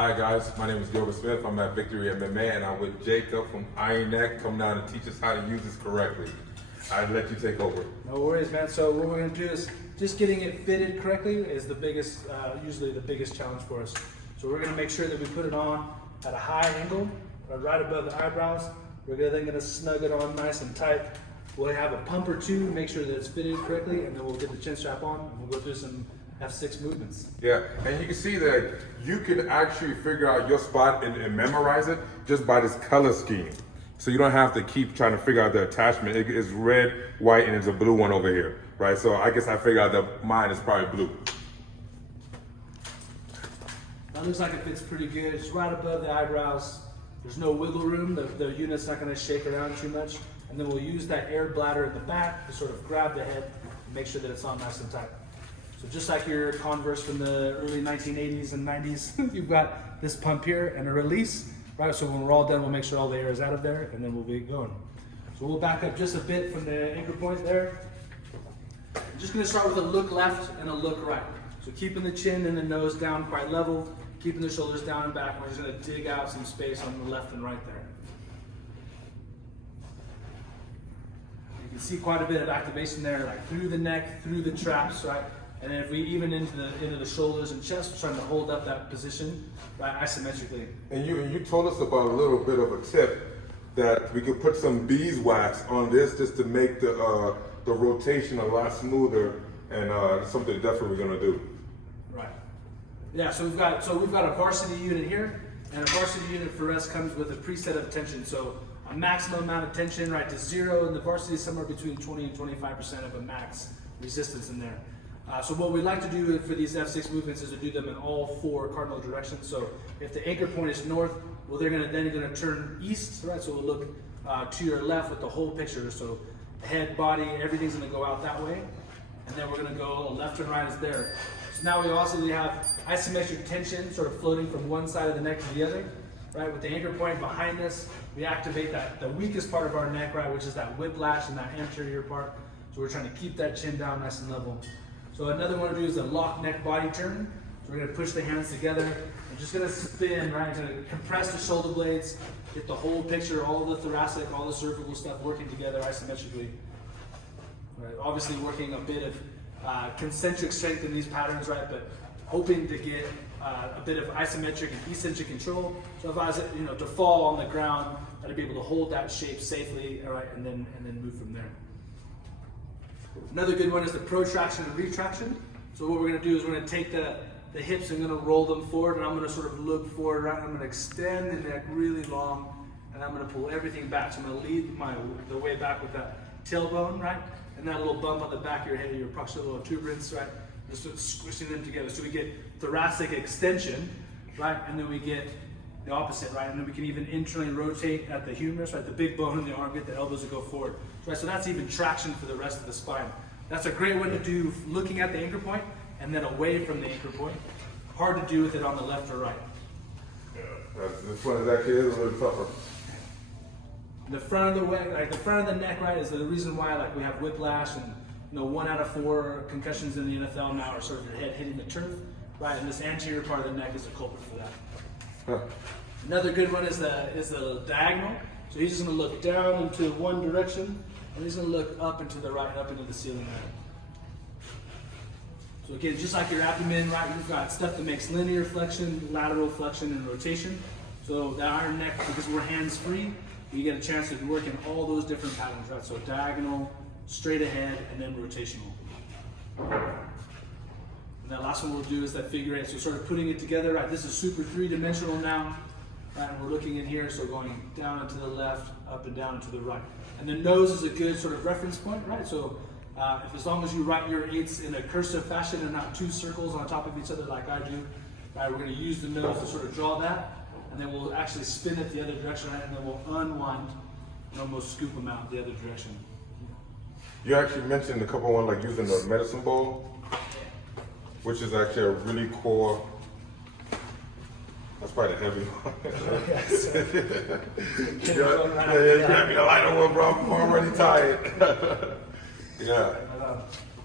Hi guys, my name is Gilbert Smith. I'm at Victory MMA and I'm with Jacob from Iron Neck. Come down and teach us how to use this correctly. I'd let you take over. No worries, man. So what we're gonna do is just getting it fitted correctly is the biggest, usually the biggest challenge for us. So we're gonna make sure that we put it on at a high angle, right above the eyebrows. We're then gonna snug it on nice and tight. We'll have a pump or two, make sure that it's fitted correctly, and then we'll get the chin strap on and we'll go through some F6 movements. Yeah, and you can see that you can actually figure out your spot and memorize it just by this color scheme. So you don't have to keep trying to figure out the attachment. It is red, white, and there's a blue one over here, right? So I guess I figured out that mine is probably blue. That looks like it fits pretty good. It's right above the eyebrows. There's no wiggle room. The unit's not gonna shake around too much. And then we'll use that air bladder at the back to sort of grab the head and make sure that it's on nice and tight. So just like your Converse from the early 1980s and 90s, you've got this pump here and a release, right? So when we're all done, we'll make sure all the air is out of there and then we'll be going. So we'll back up just a bit from the anchor point there. I'm just gonna start with a look left and a look right. So keeping the chin and the nose down quite level, keeping the shoulders down and back. We're just gonna dig out some space on the left and right there. You can see quite a bit of activation there, like through the neck, through the traps, right? And then if we even into the shoulders and chest, we're trying to hold up that position, right, isometrically. And you told us about a little bit of a tip that we could put some beeswax on this just to make the rotation a lot smoother, and something definitely we're gonna do. Right. Yeah. So we've got a varsity unit here, and a varsity unit for us comes with a preset of tension. So a maximum amount of tension, right, to 0, and the varsity is somewhere between 20 and 25% of a max resistance in there. So what we like to do for these F6 movements is to do them in all 4 cardinal directions. So if the anchor point is north, well, they're gonna turn east, right? So we'll look to your left with the whole picture. So head, body, everything's gonna go out that way. And then we're gonna go left and right is there. So now we also have isometric tension sort of floating from one side of the neck to the other, right? With the anchor point behind us, we activate the weakest part of our neck, right? Which is that whiplash and that anterior part. So we're trying to keep that chin down nice and level. So another one to do is a lock neck body turn. So we're gonna push the hands together. I'm just gonna spin, right? I'm gonna compress the shoulder blades, get the whole picture, all the thoracic, all the cervical stuff working together isometrically. Right? Obviously working a bit of concentric strength in these patterns, right? But hoping to get a bit of isometric and eccentric control. So if I was, to fall on the ground, I'd be able to hold that shape safely, all right, and then move from there. Another good one is the protraction and retraction. So what we're gonna do is we're gonna take the hips and I'm gonna roll them forward, and I'm gonna sort of look forward, right? I'm gonna extend the neck really long, and I'm gonna pull everything back. So I'm gonna lead the way back with that tailbone, right? And that little bump on the back of your head, your proximal tuberance, right? Just sort of squishing them together. So we get thoracic extension, right? And then we get the opposite, right? And then we can even internally rotate at the humerus, right? The big bone in the arm, get the elbows to go forward. Right? So that's even traction for the rest of the spine. That's a great one to do looking at the anchor point and then away from the anchor point. Hard to do with it on the left or right. Yeah, this one is actually a little tougher. The front of the way, like the front of the neck, right, is the reason why like we have whiplash and 1 out of 4 concussions in the NFL now are sort of your head hitting the turf, right? And this anterior part of the neck is the culprit for that. Huh. Another good one is the diagonal. So he's just going to look down into one direction, and he's going to look up into the right, up into the ceiling. Right? So again, just like your abdomen, right, you've got stuff that makes linear flexion, lateral flexion, and rotation. So the iron neck, because we're hands-free, you get a chance to work in all those different patterns, right? So diagonal, straight ahead, and then rotational. And that last one we'll do is that figure 8. So sort of putting it together, right? This is super 3-dimensional now. Right, and we're looking in here, so going down and to the left, up and down and to the right. And the nose is a good sort of reference point, right? So as long as you write your 8s in a cursive fashion and not 2 circles on top of each other like I do, right, we're going to use the nose to sort of draw that, and then we'll actually spin it the other direction, right, and then we'll unwind and almost scoop them out the other direction. You actually mentioned a couple ones like using the medicine ball, which is actually a really core. That's probably a heavy one. Yeah, grab me a lighter one, bro. I'm already tired. Yeah.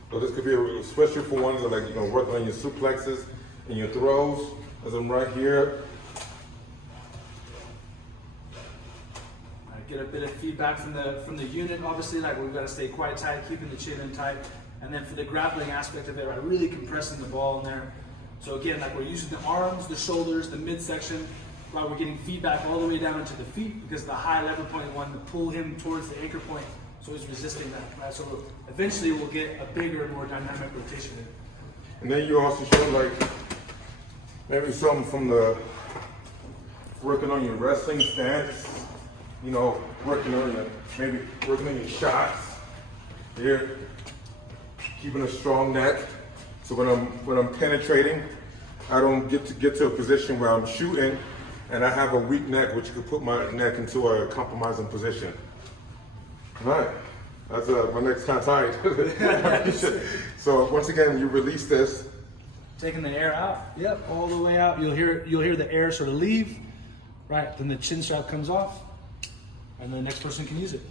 So this could be especially for ones that working on your suplexes and your throws. As I'm right here, get a bit of feedback from the unit. Obviously, like we've got to stay quite tight, keeping the chin in tight, and then for the grappling aspect of it, right, really compressing the ball in there. So again, like we're using the arms, the shoulders, the midsection, while we're getting feedback all the way down into the feet because the high lever point one to pull him towards the anchor point, so he's resisting that. Right? So eventually we'll get a bigger, more dynamic rotation in. And then you also show like maybe something from the working on your wrestling stance, you know, working on your shots here, keeping a strong neck. So when I'm penetrating, I don't get to a position where I'm shooting and I have a weak neck, which could put my neck into a compromising position. All right, that's my neck's kind of tight. So once again, you release this. Taking the air out, yep, all the way out. You'll hear the air sort of leave, right? Then the chin strap comes off, and the next person can use it.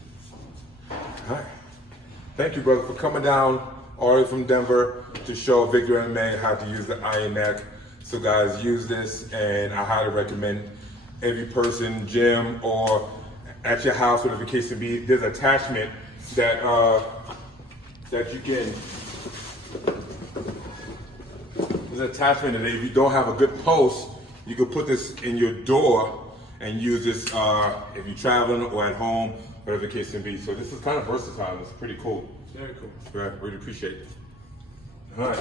All right. Thank you, brother, for coming down all the way from Denver to show Victor MMA how to use the iron neck. So guys, use this, and I highly recommend every person, gym or at your house, whatever the case may be. There's attachment that you can. There's an attachment that if you don't have a good post, you can put this in your door and use this if you're traveling or at home, whatever the case may be. So this is kind of versatile. It's pretty cool. Very cool. Right, really appreciate it. All right.